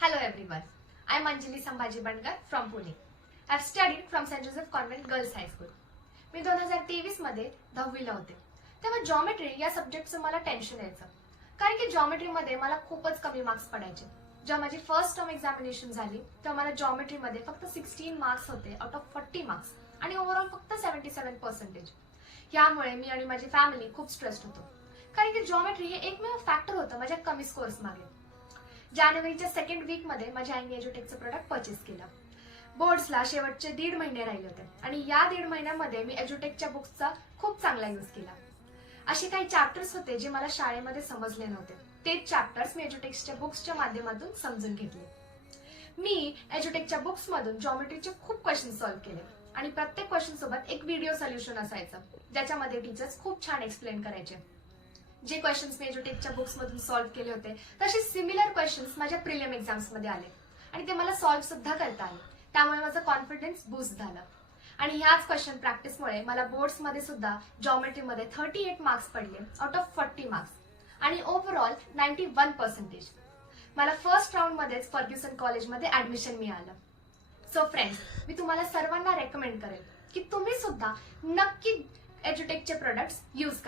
Hello everyone. I am Anjali Sambhaji Bandkar from Pune. I have studied from St. Joseph Convent Girls High School. मी 2023 मध्ये 10वीला होते. तेव्हा geometry या सब्जेक्टचं मला tension यायचं. कारण की जॉमेट्रीमध्ये मला खूपच कमी मार्क्स पडायचे. जेव्हा माझी फर्स्ट टर्म एक्झामिनेशन झाली तेव्हा मला जॉमेट्रीमध्ये फक्त 16 मार्क्स होते आउट ऑफ 40 मार्क्स आणि ओव्हरऑल फक्त 77%. यामुळे मी आणि माझी फॅमिली खूप स्ट्रेस्ड होतो. कारण की जॉमेट्री हे एकमेव फॅक्टर होतं माझ्या कमी स्कोर्स मागे. जानेवारीच्या सेकंड वीक मध्ये माझ्या आईने एज्युटेकचं प्रोडक्ट परचेस केलं. बोर्ड्सला शेवटचे 1.5 महिने राहिले होते आणि या 1.5 महिन्यामध्ये मी एज्युटेकच्या बुक्सचा खूप चांगला यूज केला. असे काही चॅप्टर्स होते जे मला शाळेमध्ये समजले नव्हते. तेच चॅप्टर्स मी एज्युटेक्सच्या बुक्सच्या माध्यमातून समजून घेतले. मी एज्युटेकच्या बुक्स मधून जॉमेट्रीचे खूप क्वेश्चन सॉल्व्ह केले आणि प्रत्येक क्वेश्चन सोबत एक व्हिडिओ सोल्युशन असायचं ज्याच्यामध्ये टीचर्स खूप छान एक्सप्लेन करायचे. जे क्वेश्चन्स मी एज्युटेकच्या बुक्स मधून सॉल्व्ह केले होते तसे सिमिलर क्वेश्चन्स माझ्या प्रिलिम एक्झाम्स मध्ये आले आणि ते मला सॉल्व्ह सुद्धा करता आले. त्यामुळे माझा कॉन्फिडन्स बूस्ट झाला आणि ह्याच क्वेश्चन प्रॅक्टिसमुळे मला बोर्ड्स मध्ये सुद्धा जॉमेट्रीमध्ये 38 मार्क्स पडले आउट ऑफ 40 मार्क्स आणि ओव्हरऑल 91%. मला फर्स्ट राऊंड मध्येच फर्ग्युसन कॉलेजमध्ये ऍडमिशन मिळालं. सो फ्रेंड्स, मी तुम्हाला सर्वांना रेकमेंड करेन की तुम्ही सुद्धा नक्की एज्युटेकचे प्रोडक्ट्स यूज करा.